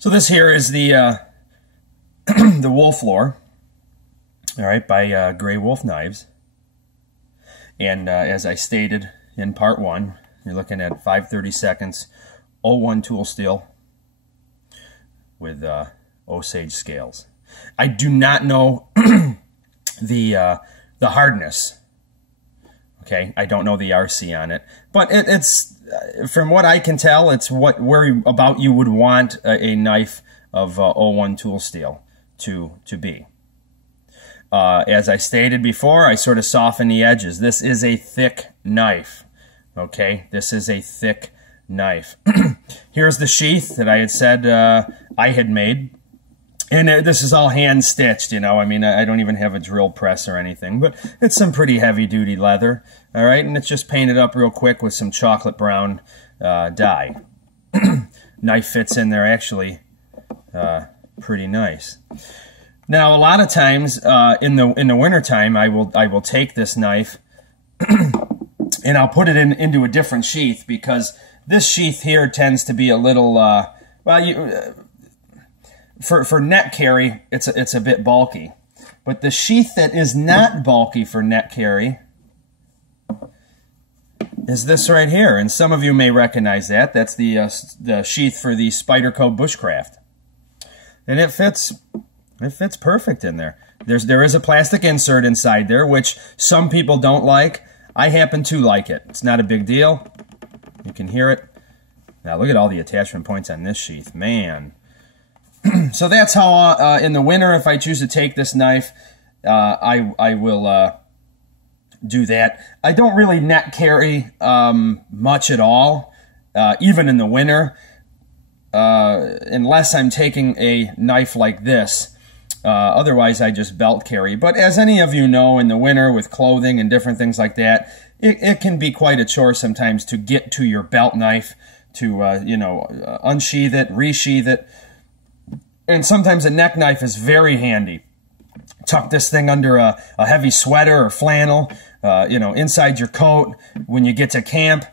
So this here is the the Woodlore, all right, by Gray Wolf Knives. And as I stated in part 1, you're looking at 5/32 01 tool steel with Osage scales. I do not know the hardness. Okay, I don't know the RC on it, but it's from what I can tell, it's where about you would want a knife of 01 tool steel to be. As I stated before, I sort of soften the edges. This is a thick knife. Okay, this is a thick knife. Here's the sheath that I had said I had made. And this is all hand stitched, you know. I mean, I don't even have a drill press or anything, but it's some pretty heavy duty leather, all right? And it's just painted up real quick with some chocolate brown dye. Knife fits in there actually pretty nice. Now, a lot of times in the wintertime, I will take this knife and I'll put it into a different sheath, because this sheath here tends to be a little well, for net carry, it's a bit bulky. But the sheath that is not bulky for net carry is this right here, and some of you may recognize that. That's the sheath for the Spyderco Bushcraft, and it fits perfect in there. There is a plastic insert inside there, which some people don't like. I happen to like it. It's not a big deal. You can hear it. Now look at all the attachment points on this sheath, man. So that's how in the winter, if I choose to take this knife, I will do that. I don't really net carry much at all, even in the winter, unless I'm taking a knife like this. Otherwise, I just belt carry. But as any of you know, in the winter with clothing and different things like that, it can be quite a chore sometimes to get to your belt knife, to you know, unsheath it, resheath it. And sometimes a neck knife is very handy. Tuck this thing under a heavy sweater or flannel, you know, inside your coat. When you get to camp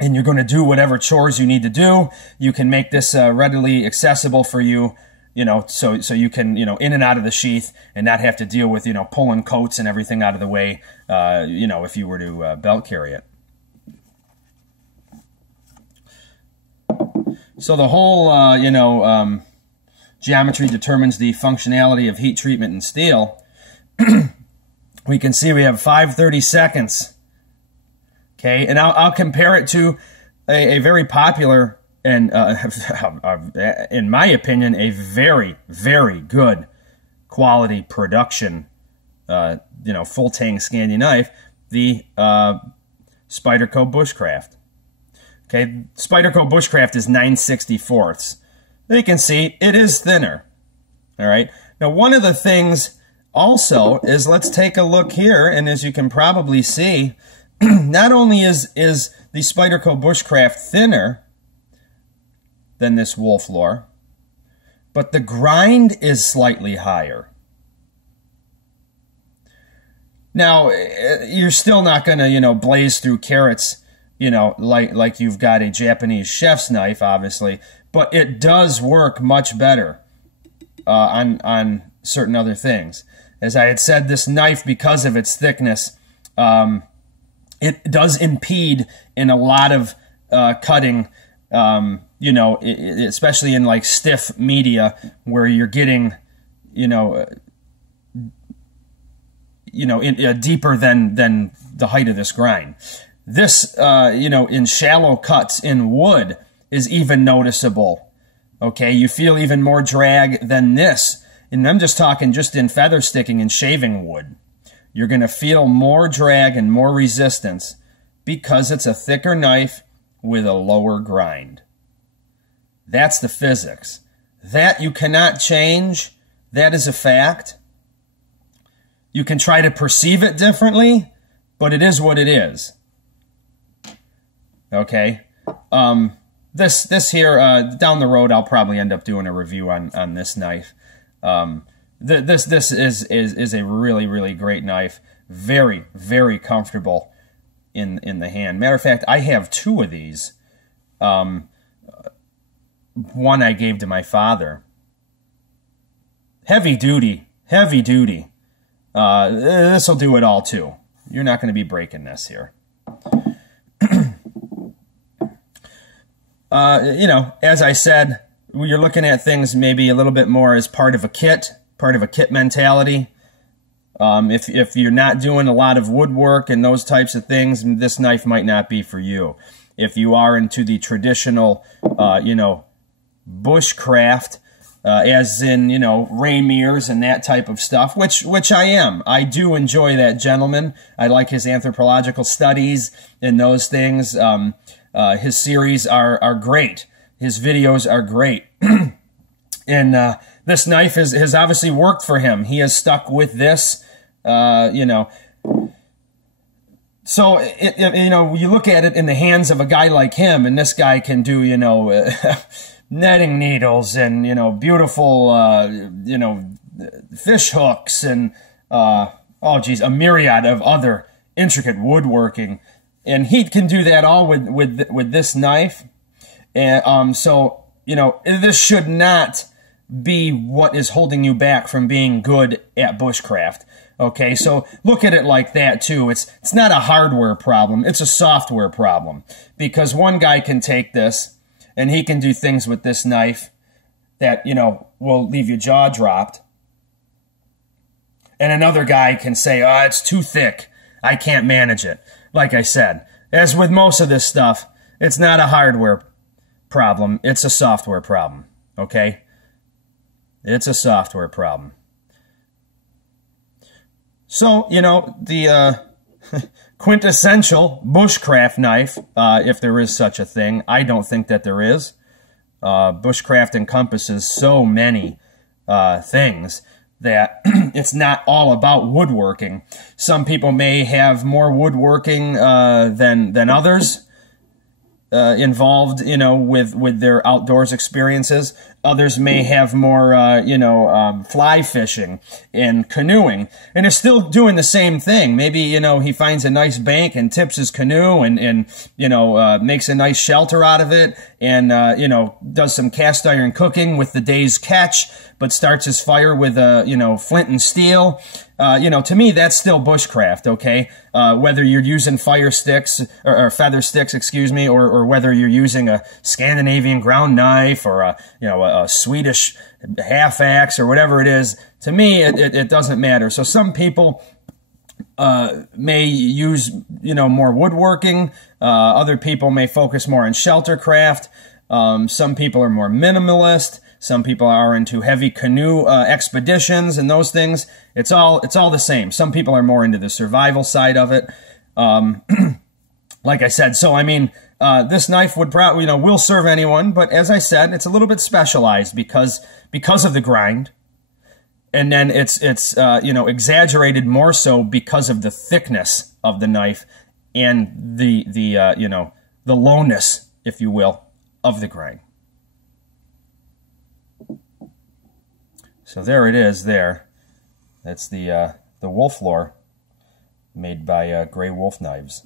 and you're going to do whatever chores you need to do, you can make this readily accessible for you, you know, so you can, you know, in and out of the sheath and not have to deal with, you know, pulling coats and everything out of the way, you know, if you were to belt carry it. So the whole, you know, geometry determines the functionality of heat treatment in steel. We can see we have 5/32. Okay, and I'll compare it to a very popular and, in my opinion, a very, very good quality production, you know, full tang Scandi knife, the Spyderco Bushcraft. Okay, Spyderco Bushcraft is 9/64. You can see it is thinner. All right. Now, one of the things also is, let's take a look here, and as you can probably see, not only is the Spyderco Bushcraft thinner than this Woodlore, but the grind is slightly higher. Now, you're still not going to, you know, blaze through carrots, you know, like you've got a Japanese chef's knife, obviously. But it does work much better on certain other things. As I had said, this knife, because of its thickness, it does impede in a lot of cutting, you know, especially in like stiff media where you're getting, you know, deeper than the height of this grind. This, you know, in shallow cuts in wood, is even noticeable. Okay, you feel even more drag than this. And I'm just talking just in feather sticking and shaving wood. You're going to feel more drag and more resistance because it's a thicker knife with a lower grind. That's the physics. That you cannot change. That is a fact. You can try to perceive it differently, but it is what it is. Okay? This here, down the road, I'll probably end up doing a review on this knife. This is a really, really great knife. Very, very comfortable in the hand. Matter of fact, I have two of these. one I gave to my father. Heavy duty, heavy duty. This will do it all too. You're not going to be breaking this here. You know, as I said, you're looking at things maybe a little bit more as part of a kit mentality. If you're not doing a lot of woodwork and those types of things, this knife might not be for you. If you are into the traditional, you know, bushcraft, as in, you know, Ramir's and that type of stuff, which I am. I do enjoy that gentleman. I like his anthropological studies and those things. His series are great. His videos are great. And this knife has obviously worked for him. He has stuck with this, you know. So, you know, you look at it in the hands of a guy like him, and this guy can do, you know, netting needles and, you know, beautiful, you know, fish hooks and, oh, geez, a myriad of other intricate woodworking. And he can do that all with this knife. And so, you know, this should not be what is holding you back from being good at bushcraft. Okay, so look at it like that too. It's not a hardware problem, it's a software problem. Because one guy can take this and he can do things with this knife that, you know, will leave your jaw dropped. And another guy can say, oh, it's too thick, I can't manage it. Like I said, as with most of this stuff, it's not a hardware problem, it's a software problem, okay? It's a software problem. So, you know, the quintessential bushcraft knife, if there is such a thing, I don't think that there is. Bushcraft encompasses so many things that it's not all about woodworking. Some people may have more woodworking than others involved, you know, with their outdoors experiences. Others may have more, you know, fly fishing and canoeing, and they're still doing the same thing. Maybe, you know, he finds a nice bank and tips his canoe and you know, makes a nice shelter out of it and, you know, does some cast iron cooking with the day's catch, but starts his fire with, you know, flint and steel. You know, to me, that's still bushcraft, okay? Whether you're using fire sticks, or feather sticks, excuse me, or whether you're using a Scandinavian ground knife or a, you know, a Swedish half axe or whatever it is, to me, it doesn't matter. So some people may use, you know, more woodworking. Other people may focus more on sheltercraft. Some people are more minimalist. Some people are into heavy canoe expeditions and those things. It's all the same. Some people are more into the survival side of it. Like I said, so I mean, this knife would probably, you know, will serve anyone, but as I said, it's a little bit specialized because of the grind, and then it's you know, exaggerated more so because of the thickness of the knife and the you know, the lowness, if you will, of the grind. So there it is there. That's the Woodlore made by Gray Wolf Knives.